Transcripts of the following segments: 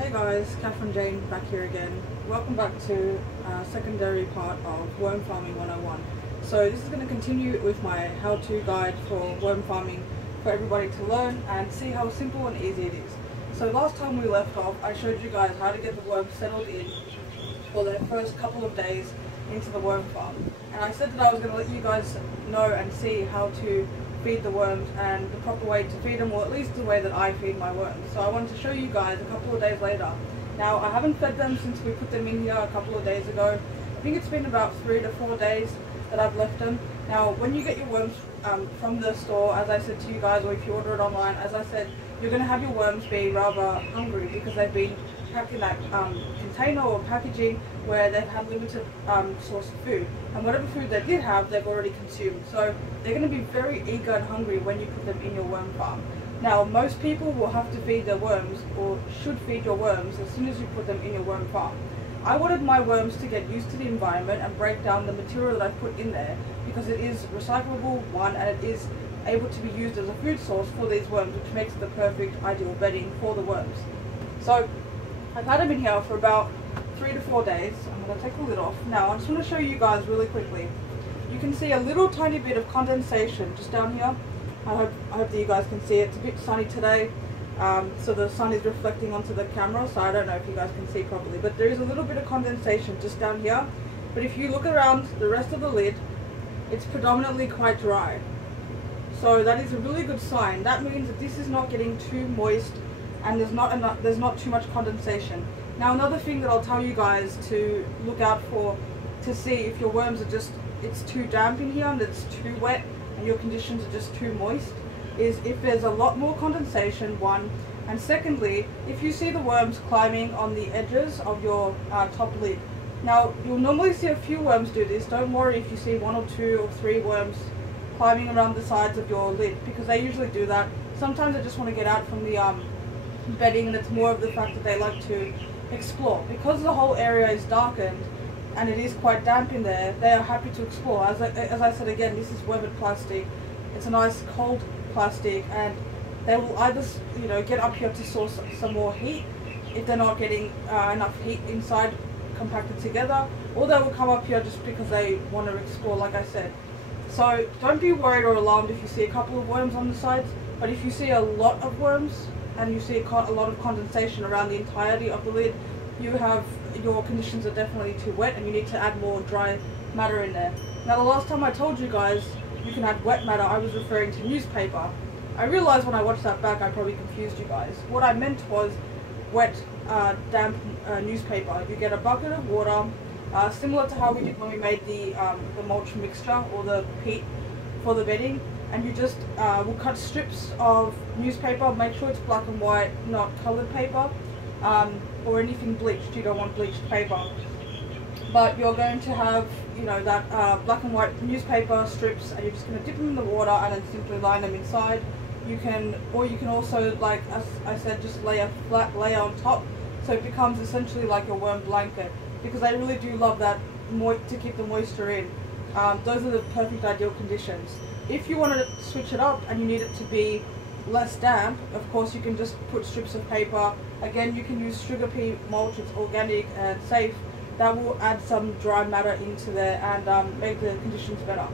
Hey guys, Catherine Jane back here again. Welcome back to secondary part of Worm Farming 101. So this is going to continue with my how-to guide for worm farming for everybody to learn and see how simple and easy it is. So last time we left off, I showed you guys how to get the worms settled in for their first couple of days into the worm farm. And I said that I was going to let you guys know and see how to feed the worms and the proper way to feed them, or at least the way that I feed my worms. So I wanted to show you guys a couple of days later. Now I haven't fed them since we put them in here a couple of days ago. I think it's been about 3 to 4 days that I've left them. Now when you get your worms from the store, as I said to you guys, or if you order it online, as I said, you're going to have your worms be rather hungry because they've been packed in that container or packaging where they've had limited source of food, and whatever food they did have they've already consumed, so they're going to be very eager and hungry when you put them in your worm farm. Now most people will have to feed their worms, or should feed your worms, as soon as you put them in your worm farm. I wanted my worms to get used to the environment and break down the material that I've put in there, because it is recyclable, one, and it is able to be used as a food source for these worms, which makes it the perfect ideal bedding for the worms. So I've had them in here for about 3 to 4 days. I'm going to take the lid off. Now I just want to show you guys really quickly. You can see a little tiny bit of condensation just down here. I hope that you guys can see it. It's a bit sunny today, so the sun is reflecting onto the camera, so I don't know if you guys can see properly, but there is a little bit of condensation just down here. But if you look around the rest of the lid, it's predominantly quite dry. So that is a really good sign. That means that this is not getting too moist and there's not too much condensation. Now another thing that I'll tell you guys to look out for to see if your worms are it's too damp in here and it's too wet and your conditions are just too moist, is if there's a lot more condensation, one, and secondly, if you see the worms climbing on the edges of your top lid. Now you'll normally see a few worms do this. Don't worry if you see 1 or 2 or 3 worms climbing around the sides of your lid, because they usually do that. Sometimes they just want to get out from the bedding, and it's more of the fact that they like to explore. Because the whole area is darkened and it is quite damp in there, they are happy to explore. As I said again, this is weathered plastic. It's a nice cold plastic, and they will either get up here to source some more heat if they're not getting enough heat inside compacted together, or they will come up here just because they want to explore, like I said. So don't be worried or alarmed if you see a couple of worms on the sides, but if you see a lot of worms and you see a lot of condensation around the entirety of the lid, your conditions are definitely too wet and you need to add more dry matter in there. Now the last time I told you guys you can add wet matter, I was referring to newspaper. I realized when I watched that back I probably confused you guys. What I meant was wet, damp newspaper. You get a bucket of water, similar to how we did when we made the mulch mixture or the peat for the bedding, and you just will cut strips of newspaper. Make sure it's black and white, not coloured paper, or anything bleached. You don't want bleached paper, but you're going to have that black and white newspaper strips, and you're just going to dip them in the water and then simply line them inside. You can also, like as I said, just lay a flat layer on top, so it becomes essentially like a worm blanket, because they really do love that to keep the moisture in. Those are the perfect ideal conditions. If you want to switch it up and you need it to be less damp, of course you can just put strips of paper. Again, you can use sugar pea mulch. It's organic and safe. That will add some dry matter into there and make the conditions better.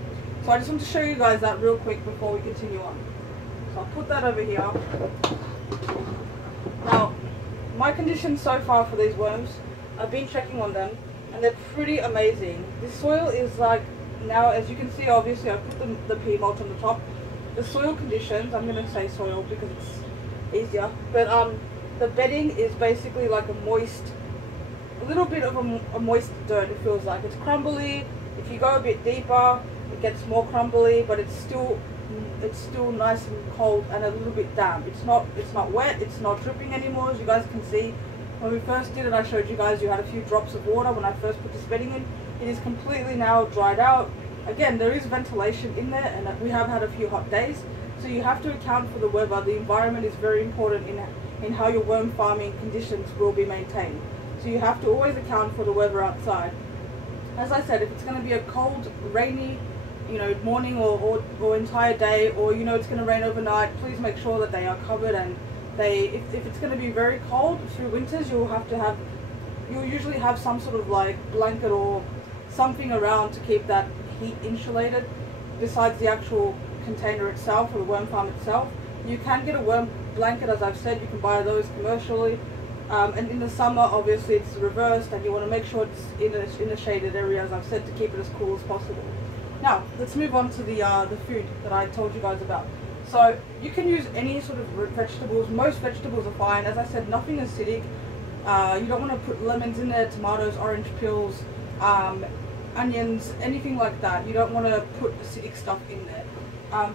So I just want to show you guys that real quick before we continue on. So I'll put that over here. Now, my conditions so far for these worms, I've been checking on them and they're pretty amazing. This soil is like, now as you can see, obviously I put the pea mulch on the top. The soil conditions, I'm going to say soil because it's easier, but the bedding is basically like a little bit of a moist dirt. It feels like it's crumbly. If you go a bit deeper, it gets more crumbly, but it's still nice and cold and a little bit damp. It's not wet. It's not dripping anymore, as you guys can see. When we first did it, I showed you guys you had a few drops of water when I first put this bedding in. It is completely now dried out. Again, there is ventilation in there, and we have had a few hot days, so you have to account for the weather. The environment is very important in how your worm farming conditions will be maintained. So you have to always account for the weather outside. As I said, if it's going to be a cold, rainy, morning or entire day, or it's going to rain overnight, please make sure that they are covered and if it's going to be very cold through winters, you'll usually have some sort of like blanket or something around to keep that heat insulated, besides the actual container itself or the worm farm itself. You can get a worm blanket, as I've said. You can buy those commercially, and in the summer obviously it's reversed, and you want to make sure it's in a shaded area, as I've said, to keep it as cool as possible. Now let's move on to the food that I told you guys about. So you can use any sort of root vegetables. Most vegetables are fine. As I said, nothing acidic. You don't want to put lemons in there, tomatoes, orange peels, onions, anything like that. You don't want to put acidic stuff in there.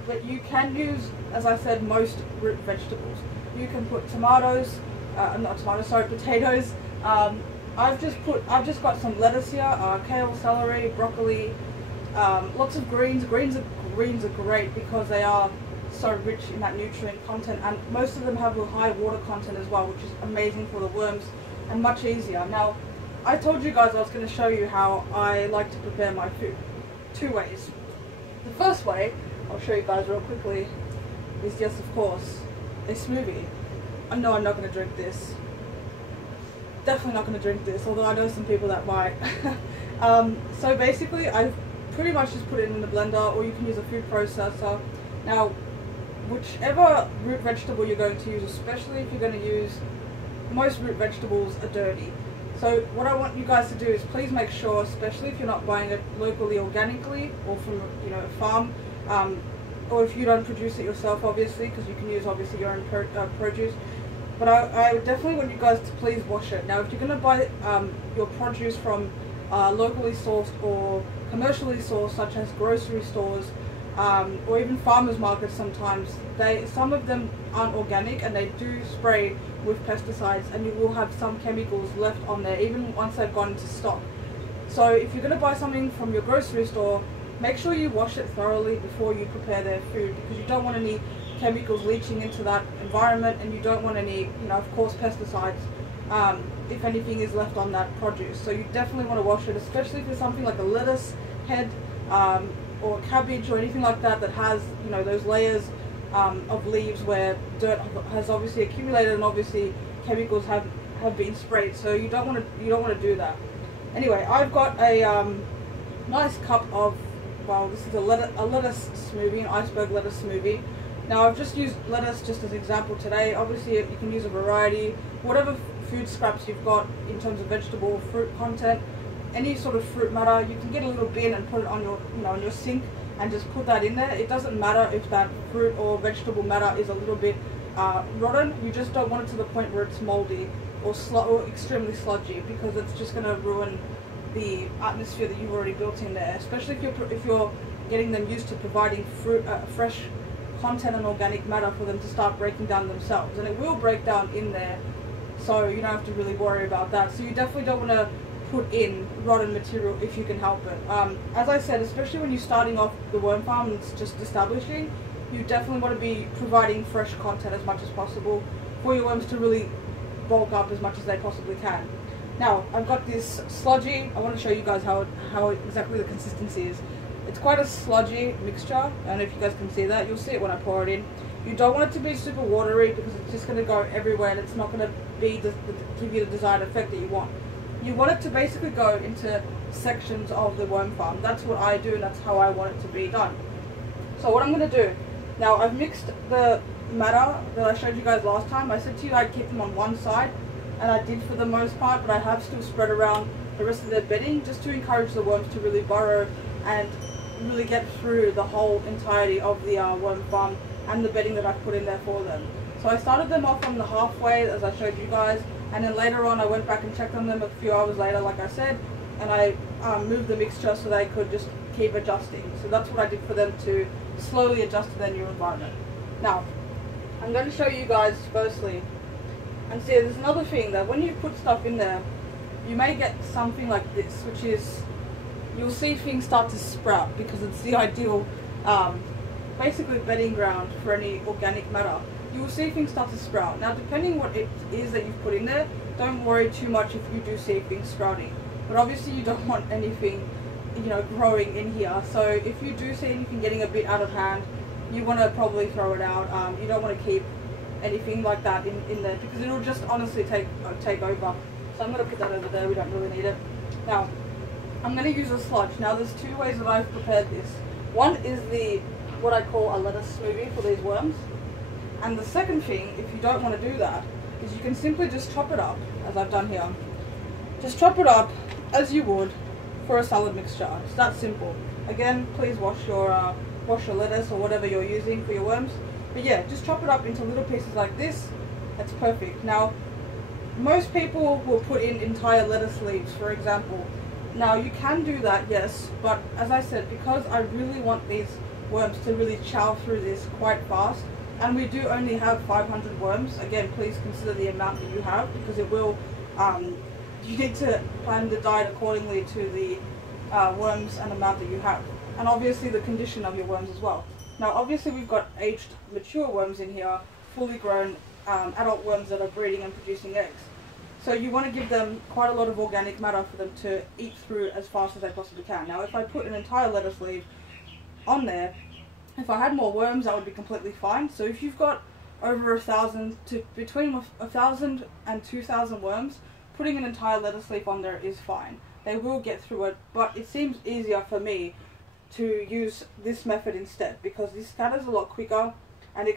But you can use, as I said, most root vegetables. You can put tomatoes, potatoes. I've just got some lettuce here, kale, celery, broccoli, lots of greens. Greens are great because they are so rich in that nutrient content, and most of them have a high water content as well, which is amazing for the worms and much easier. Now, I told you guys I was going to show you how I like to prepare my food. 2 ways. The first way, I'll show you guys real quickly, is just, of course, a smoothie. I know I'm not going to drink this. Definitely not going to drink this, although I know some people that might. So basically, I've pretty much just put it in the blender, or you can use a food processor. Now, whichever root vegetable you're going to use, especially if you're going to use, most root vegetables are dirty. So what I want you guys to do is please make sure, especially if you're not buying it locally organically or from a farm, or if you don't produce it yourself, obviously, because you can use obviously your own produce. But I definitely want you guys to please wash it. Now, if you're going to buy your produce from locally sourced or commercially sourced, such as grocery stores, or even farmers markets, sometimes some of them aren't organic, and they do spray with pesticides, and you will have some chemicals left on there even once they've gone into stock. So if you're going to buy something from your grocery store, make sure you wash it thoroughly before you prepare their food, because you don't want any chemicals leaching into that environment, and you don't want any, of course, pesticides if anything is left on that produce. So you definitely want to wash it, especially if it's something like a lettuce head or cabbage or anything like that that has those layers of leaves where dirt has obviously accumulated, and obviously chemicals have been sprayed. So you don't want to do that. Anyway, I've got a nice cup of, well, this is a lettuce smoothie, an iceberg lettuce smoothie. Now, I've just used lettuce just as an example today. Obviously you can use a variety, whatever food scraps you've got in terms of vegetable, fruit content, any sort of fruit matter. You can get a little bin and put it on your on your sink and just put that in there. It doesn't matter if that fruit or vegetable matter is a little bit rotten. You just don't want it to the point where it's moldy or extremely sludgy, because it's just going to ruin the atmosphere that you've already built in there, especially if you're getting them used to providing fruit, fresh content and organic matter for them to start breaking down themselves. And it will break down in there, so you don't have to really worry about that. So you definitely don't want to put in rotten material if you can help it. As I said, especially when you're starting off the worm farm and it's just establishing, you definitely want to be providing fresh content as much as possible for your worms to really bulk up as much as they possibly can. Now, I've got this sludgy. I want to show you guys how exactly the consistency is. It's quite a sludgy mixture. I don't know if you guys can see that. You'll see it when I pour it in. You don't want it to be super watery, because it's just going to go everywhere and it's not going to give you the desired effect that you want. You want it to basically go into sections of the worm farm. That's what I do, and that's how I want it to be done. So what I'm going to do, now I've mixed the matter that I showed you guys last time. I said to you I'd keep them on one side, and I did for the most part, but I have still spread around the rest of their bedding just to encourage the worms to really burrow and really get through the whole entirety of the worm farm and the bedding that I've put in there for them. So I started them off on the halfway, as I showed you guys, and then later on I went back and checked on them a few hours later, like I said, and I moved the mixture so they could just keep adjusting. So that's what I did for them, to slowly adjust to their new environment. Now, I'm going to show you guys firstly, and see, there's another thing, that when you put stuff in there, you may get something like this, which is, you'll see things start to sprout, because it's the ideal basically bedding ground for any organic matter. You will see things start to sprout. Now, depending what it is that you've put in there, don't worry too much if you do see things sprouting. But obviously you don't want anything, growing in here. So if you do see anything getting a bit out of hand, you want to probably throw it out. You don't want to keep anything like that in there, because it'll just honestly take over. So I'm going to put that over there, we don't really need it. Now, I'm going to use a sludge. Now there's two ways that I've prepared this. One is what I call a lettuce smoothie for these worms. And the second thing, if you don't want to do that, is you can simply just chop it up, as I've done here. Just chop it up as you would for a salad mixture. It's that simple. Again, please wash your lettuce or whatever you're using for your worms. But yeah, just chop it up into little pieces like this. That's perfect. Now, most people will put in entire lettuce leaves, for example. Now, you can do that, yes, but as I said, because I really want these worms to really chow through this quite fast, and we do only have 500 worms. Again, please consider the amount that you have, because it will, you need to plan the diet accordingly to the worms and amount that you have. And obviously the condition of your worms as well. Now obviously we've got aged, mature worms in here, fully grown adult worms that are breeding and producing eggs. So you want to give them quite a lot of organic matter for them to eat through as fast as they possibly can. Now if I put an entire lettuce leaf on there, if I had more worms, that would be completely fine. So if you've got over 1,000 to between 1,000 and 2,000 worms, putting an entire lettuce leaf on there is fine. They will get through it, but it seems easier for me to use this method instead, because this scatters a lot quicker, and you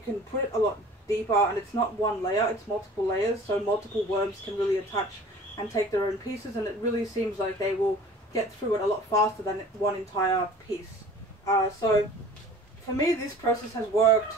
can put it a lot deeper, and it's not one layer, it's multiple layers, so multiple worms can really attach and take their own pieces, and it really seems like they will get through it a lot faster than one entire piece. So for me, this process has worked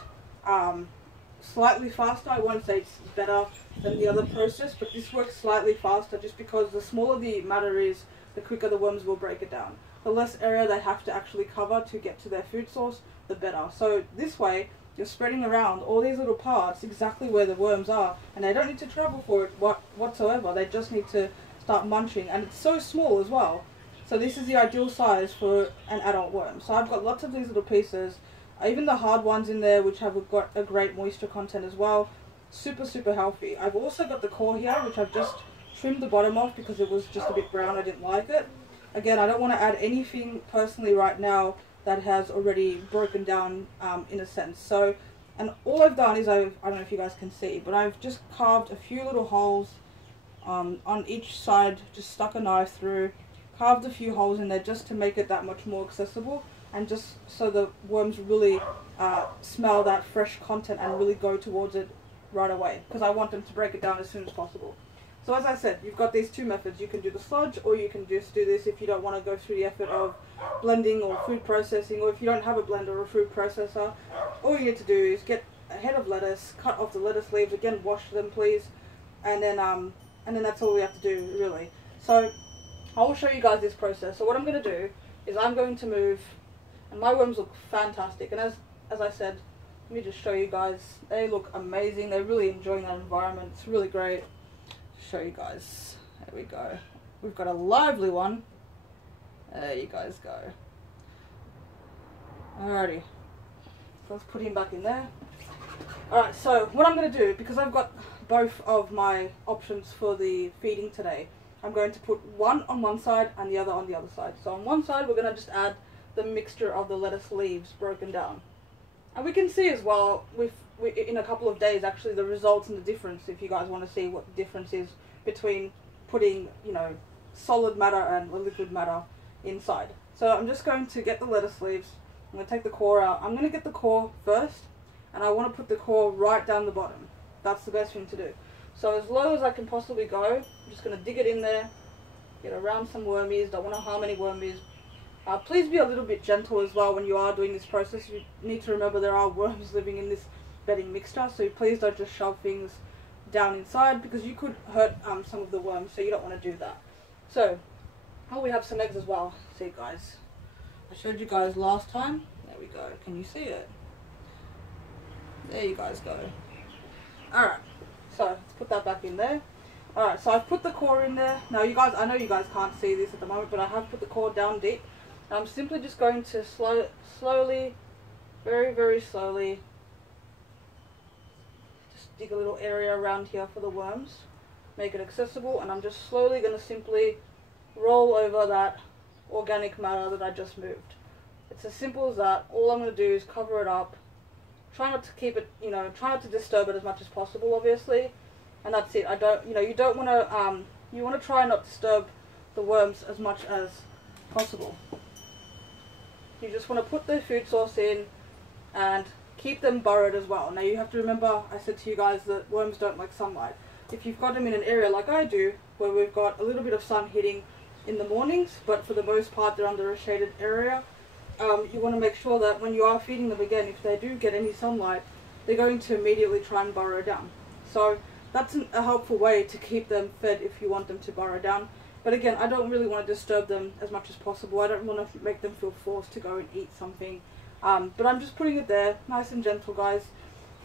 slightly faster. I won't say it's better than the other process, but this works slightly faster just because the smaller the matter is, the quicker the worms will break it down. The less area they have to actually cover to get to their food source, the better. So this way, you're spreading around all these little parts exactly where the worms are, and they don't need to travel for it whatsoever. They just need to start munching, and it's so small as well. So this is the ideal size for an adult worm. So I've got lots of these little pieces, even the hard ones in there, which have got a great moisture content as well. Super, super healthy. I've also got the core here, which I've just trimmed the bottom off because it was just a bit brown. I didn't like it. Again, I don't want to add anything personally right now that has already broken down in a sense. So, and all I've done is I don't know if you guys can see, but I've just carved a few little holes on each side, just stuck a knife through, carved a few holes in there just to make it that much more accessible, and just so the worms really smell that fresh content and really go towards it right away, because I want them to break it down as soon as possible. So as I said, you've got these two methods. You can do the sludge, or you can just do this if you don't want to go through the effort of blending or food processing, or if you don't have a blender or a food processor. All you need to do is get a head of lettuce, cut off the lettuce leaves, again wash them please, and then that's all we have to do really. So I will show you guys this process. So what I'm going to do is I'm going to move, and my worms look fantastic, and as I said, let me just show you guys, they look amazing. They're really enjoying that environment. It's really great. Show you guys. There we go. We've got a lively one. There you guys go. Alrighty. So let's put him back in there. Alright, so what I'm going to do, because I've got both of my options for the feeding today, I'm going to put one on one side and the other on the other side. So on one side we're going to just add the mixture of the lettuce leaves broken down. And we can see as well in a couple of days actually the results and the difference, if you guys want to see what the difference is between putting, you know, solid matter and liquid matter inside. So I'm just going to get the lettuce leaves, I'm going to take the core out. I'm going to get the core first, and I want to put the core right down the bottom. That's the best thing to do. So as low as I can possibly go, I'm just going to dig it in there, get around some wormies. Don't want to harm any wormies. Please be a little bit gentle as well when you are doing this process. You need to remember there are worms living in this bedding mixture, so please don't just shove things down inside, because you could hurt some of the worms, so you don't want to do that. So, we have some eggs as well. See guys, I showed you guys last time. There we go. Can you see it? There you guys go. Alright, so let's put that back in there. Alright, so I've put the core in there. Now you guys, I know you guys can't see this at the moment, but I have put the core down deep. I'm simply just going to slowly, very, very slowly, just dig a little area around here for the worms, make it accessible, and I'm just slowly going to simply roll over that organic matter that I just moved. It's as simple as that. All I'm going to do is cover it up, Try not to keep it, try not to disturb it as much as possible, obviously. And that's it. You don't want to, you want to try not disturb the worms as much as possible. You just want to put the food source in and keep them burrowed as well. Now you have to remember, I said to you guys that worms don't like sunlight. If you've got them in an area like I do, where we've got a little bit of sun hitting in the mornings, but for the most part they're under a shaded area, you want to make sure that when you are feeding them again, if they do get any sunlight, they're going to immediately try and burrow down. So that's a helpful way to keep them fed if you want them to burrow down. But again, I don't really want to disturb them as much as possible. I don't want to make them feel forced to go and eat something. But I'm just putting it there, nice and gentle, guys.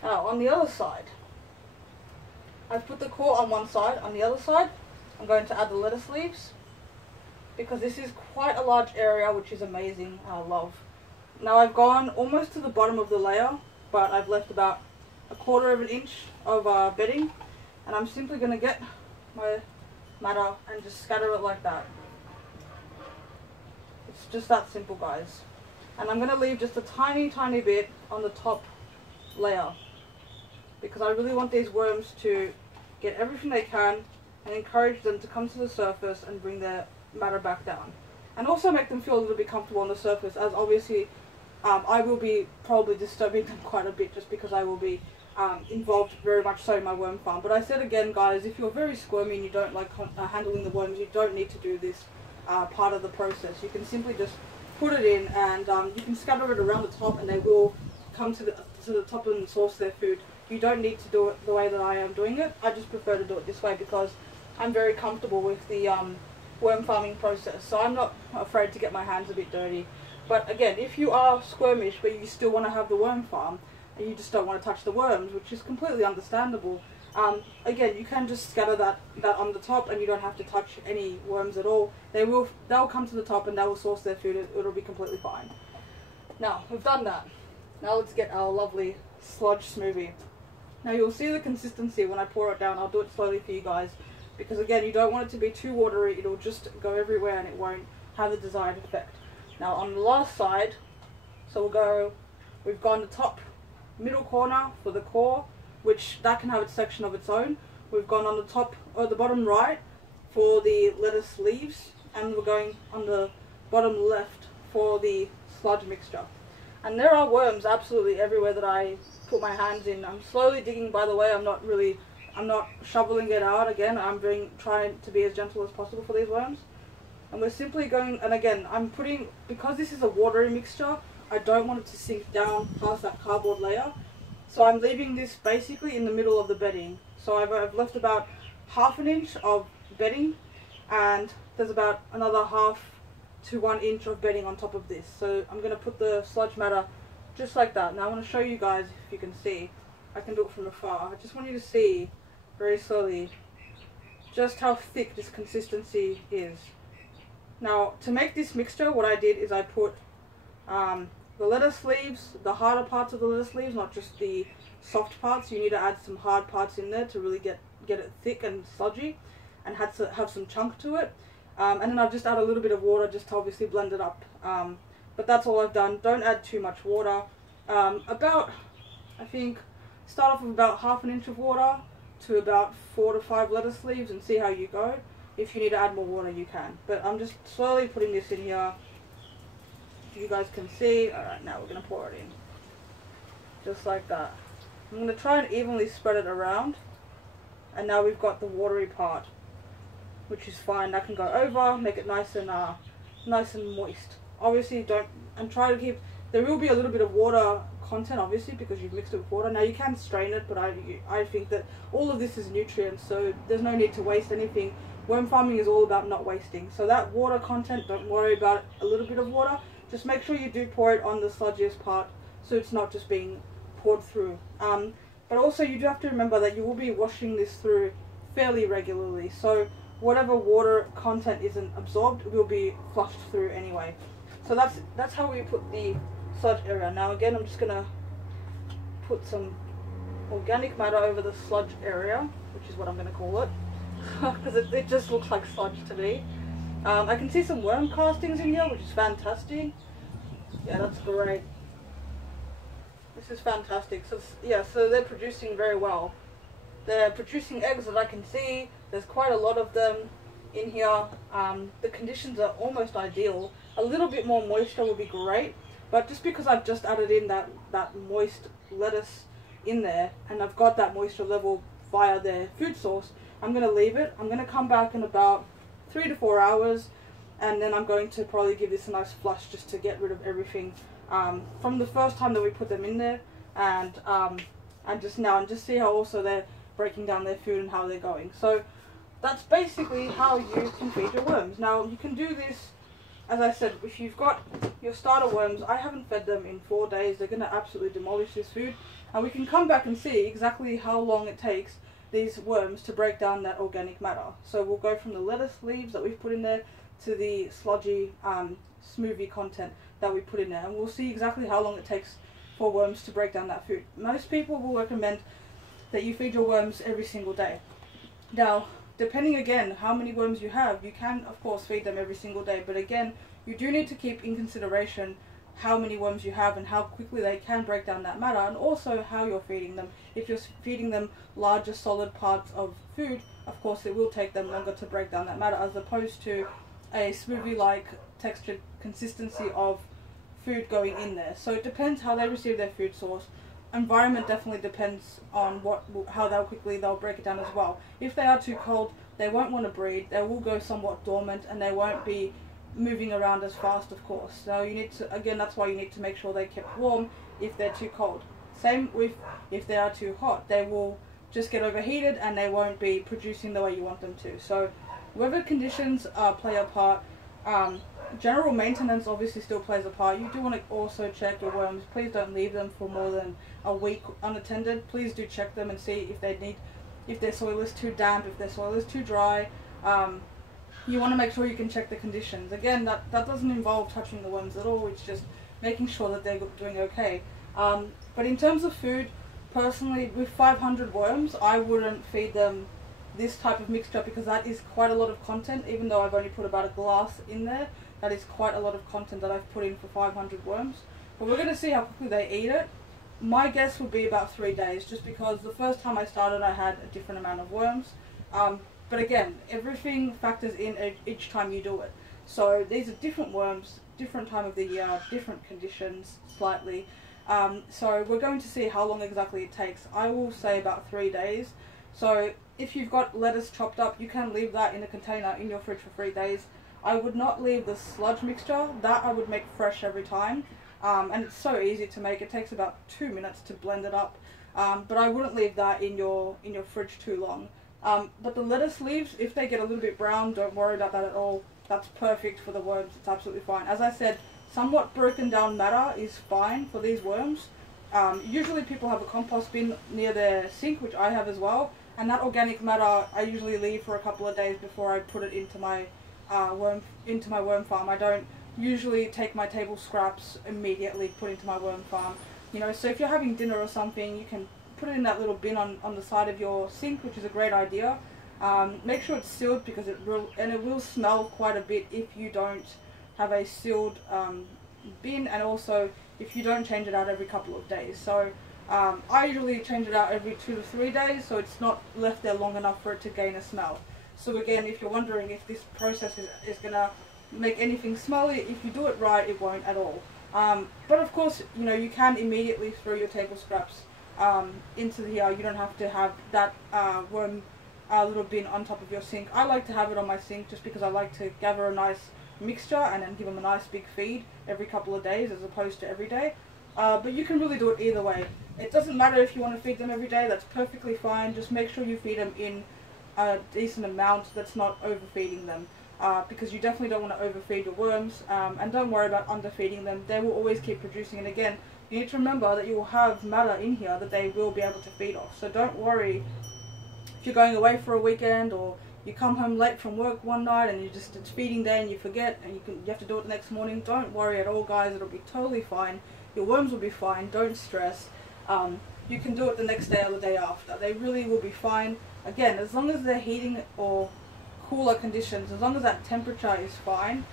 Now, on the other side, I've put the core on one side. On the other side, I'm going to add the lettuce leaves, because this is quite a large area, which is amazing. I love. Now I've gone almost to the bottom of the layer, but I've left about 1/4 of an inch of bedding, and I'm simply going to get my matter and just scatter it like that. It's just that simple, guys. And I'm going to leave just a tiny bit on the top layer, because I really want these worms to get everything they can and encourage them to come to the surface and bring their matter back down, and also make them feel a little bit comfortable on the surface, as obviously I will be probably disturbing them quite a bit, just because I will be involved very much so in my worm farm. But I said again, guys, if you're very squirmy and you don't like handling the worms, you don't need to do this part of the process. You can simply just put it in, and you can scatter it around the top, and they will come to the top and source their food. You don't need to do it the way that I am doing it. I just prefer to do it this way because I'm very comfortable with the worm farming process, so I'm not afraid to get my hands a bit dirty. But again, if you are squirmish but you still want to have the worm farm and you just don't want to touch the worms, which is completely understandable, again, you can just scatter that on the top, and you don't have to touch any worms at all. They'll come to the top and they will source their food. It'll be completely fine. Now we've done that. Now let's get our lovely sludge smoothie. Now you'll see the consistency when I pour it down. I'll do it slowly for you guys, because again, you don't want it to be too watery. It'll just go everywhere and it won't have the desired effect. Now on the last side, so we've gone the top middle corner for the core, which that can have its section of its own. We've gone on the top or the bottom right for the lettuce leaves, and we're going on the bottom left for the sludge mixture. And there are worms absolutely everywhere that I put my hands in. I'm slowly digging, by the way. I'm not shoveling it out. Again, I'm trying to be as gentle as possible for these worms. And we're simply going, and again, because this is a watery mixture, I don't want it to sink down past that cardboard layer. So I'm leaving this basically in the middle of the bedding. So I've left about 1/2 inch of bedding, and there's about another 1/2 to 1 inch of bedding on top of this. So I'm going to put the sludge matter just like that. Now I want to show you guys, if you can see. I can do it from afar. I just want you to see very slowly just how thick this consistency is. Now to make this mixture, what I did is I put the lettuce leaves, the harder parts of the lettuce leaves, not just the soft parts. You need to add some hard parts in there to really get it thick and sludgy and have some chunk to it. And then I've just added a little bit of water just to obviously blend it up. But that's all I've done. Don't add too much water. I think start off with about 1/2 inch of water to about 4 to 5 lettuce leaves and see how you go. If you need to add more water, you can. But I'm just slowly putting this in here. If you guys can see. Alright, now we're going to pour it in. Just like that. I'm going to try and evenly spread it around. And now we've got the watery part, which is fine. That can go over, make it nice and moist. Obviously try to keep, there will be a little bit of water content obviously because you've mixed it with water. Now you can strain it, but I think that all of this is nutrients, so there's no need to waste anything. Worm farming is all about not wasting. So that water content, don't worry about it, a little bit of water. Just make sure you do pour it on the sludgiest part so it's not just being poured through. But also you do have to remember that you will be washing this through fairly regularly. So whatever water content isn't absorbed will be flushed through anyway. So that's how we put the sludge area. Now again, I'm just gonna put some organic matter over the sludge area, which is what I'm gonna call it, because it just looks like sludge to me. I can see some worm castings in here, which is fantastic. Yeah, that's great. This is fantastic. So yeah, so they're producing very well. They're producing eggs that I can see. There's quite a lot of them in here. The conditions are almost ideal. A little bit more moisture would be great, but just because I've just added in that moist lettuce in there, and I've got that moisture level via their food source, I'm going to leave it. I'm going to come back in about 3 to 4 hours, and then I'm going to probably give this a nice flush just to get rid of everything from the first time that we put them in there, and just see how also they're breaking down their food and how they're going. So that's basically how you can feed your worms. Now you can do this, as I said, if you've got your starter worms. I haven't fed them in 4 days. They're going to absolutely demolish this food, and we can come back and see exactly how long it takes these worms to break down that organic matter. So we'll go from the lettuce leaves that we've put in there to the sludgy smoothie content that we put in there, and we'll see exactly how long it takes for worms to break down that food. Most people will recommend that you feed your worms every single day. Now, depending again how many worms you have, you can of course feed them every single day, but again, you do need to keep in consideration how many worms you have and how quickly they can break down that matter, and also how you're feeding them. If you're feeding them larger solid parts of food, of course it will take them longer to break down that matter, as opposed to a smoothie like textured consistency of food going in there. So it depends how they receive their food source. Environment definitely depends on how quickly they'll break it down as well. If they are too cold, they won't want to breed. They will go somewhat dormant, and they won't be moving around as fast, of course. So you need to, again, that's why you need to make sure they're kept warm if they're too cold. Same with if they are too hot. They will just get overheated and they won't be producing the way you want them to. So weather conditions play a part. General maintenance obviously still plays a part. You do want to also check your worms. Please don't leave them for more than a week unattended. Please do check them and see if their soil is too damp, if their soil is too dry. You want to make sure you can check the conditions. Again, that doesn't involve touching the worms at all. It's just making sure that they're doing okay. But in terms of food, personally, with 500 worms, I wouldn't feed them this type of mixture, because that is quite a lot of content. Even though I've only put about a glass in there, that is quite a lot of content that I've put in for 500 worms. But we're going to see how quickly they eat it. My guess would be about 3 days, just because the first time I started I had a different amount of worms. But again, everything factors in each time you do it. So these are different worms, different time of the year, different conditions slightly. So we're going to see how long exactly it takes. I will say about 3 days. So if you've got lettuce chopped up, you can leave that in a container in your fridge for 3 days. I would not leave the sludge mixture. That I would make fresh every time. And it's so easy to make. It takes about 2 minutes to blend it up. But I wouldn't leave that in your fridge too long. But the lettuce leaves, if they get a little bit brown, don't worry about that at all. That's perfect for the worms. It's absolutely fine. As I said, somewhat broken down matter is fine for these worms. Usually people have a compost bin near their sink, which I have as well. And that organic matter I usually leave for a couple of days before I put it into my worm farm. I don't usually take my table scraps immediately put into my worm farm. You know, so if you're having dinner or something, you can put it in that little bin on the side of your sink, which is a great idea. Make sure it's sealed, because it will smell quite a bit if you don't have a sealed bin, and also if you don't change it out every couple of days. So I usually change it out every 2 to 3 days, so it's not left there long enough for it to gain a smell. So again, if you're wondering if this process is going to make anything smelly, if you do it right, it won't at all. But of course, you know, you can immediately throw your table scraps into here. You don't have to have that worm little bin on top of your sink. I like to have it on my sink just because I like to gather a nice mixture and then give them a nice big feed every couple of days as opposed to every day. But you can really do it either way. It doesn't matter if you want to feed them every day, that's perfectly fine. Just make sure you feed them in a decent amount that's not overfeeding them. Because you definitely don't want to overfeed your worms, and don't worry about underfeeding them. They will always keep producing, and again, you need to remember that you will have matter in here that they will be able to feed off. So don't worry if you're going away for a weekend, or you come home late from work one night and it's feeding day and you forget and you have to do it the next morning. Don't worry at all, guys. It'll be totally fine. Your worms will be fine. Don't stress. You can do it the next day or the day after. They really will be fine. Again, as long as they're heating or cooler conditions, as long as that temperature is fine,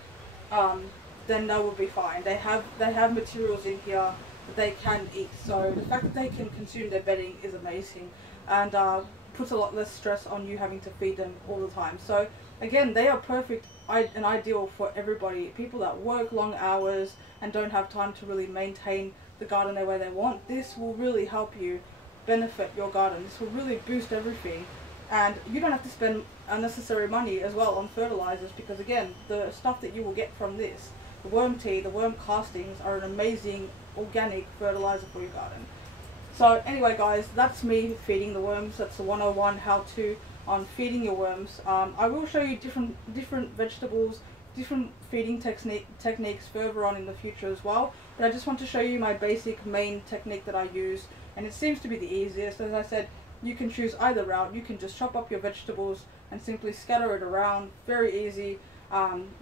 then they will be fine. They have materials in here that they can eat. So the fact that they can consume their bedding is amazing, and puts a lot less stress on you having to feed them all the time. So again, they are perfect and ideal for everybody. People that work long hours and don't have time to really maintain the garden the way they want. This will really help you benefit your garden. This will really boost everything, and you don't have to spend unnecessary money as well on fertilizers, because again, the stuff that you will get from this, the worm tea, the worm castings, are an amazing organic fertilizer for your garden. So anyway guys, that's me feeding the worms. That's the 101 how-to on feeding your worms. I will show you different vegetables, different feeding techniques further on in the future as well, but I just want to show you my basic main technique that I use, and it seems to be the easiest. As I said, you can choose either route. You can just chop up your vegetables and simply scatter it around, very easy.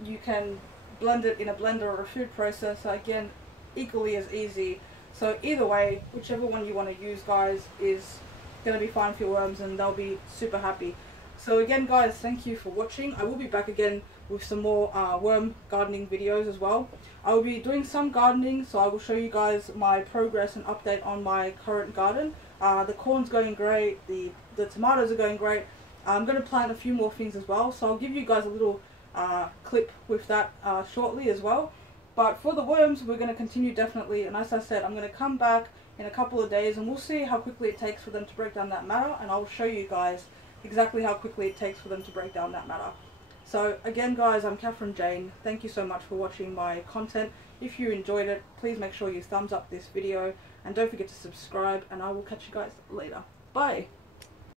You can blend it in a blender or a food processor, again equally as easy. So either way, whichever one you want to use guys is going to be fine for your worms, and they'll be super happy. So again guys, thank you for watching. I will be back again with some more worm gardening videos as well. I will be doing some gardening, so I will show you guys my progress and update on my current garden. The corn's going great, the tomatoes are going great. I'm going to plant a few more things as well, so I'll give you guys a little clip with that shortly as well. But for the worms, we're going to continue definitely, and as I said, I'm going to come back in a couple of days and we'll see how quickly it takes for them to break down that matter, and I'll show you guys exactly how quickly it takes for them to break down that matter. So again guys, I'm Catherine Jane. Thank you so much for watching my content. If you enjoyed it, please make sure you thumbs up this video and don't forget to subscribe, and I will catch you guys later. Bye!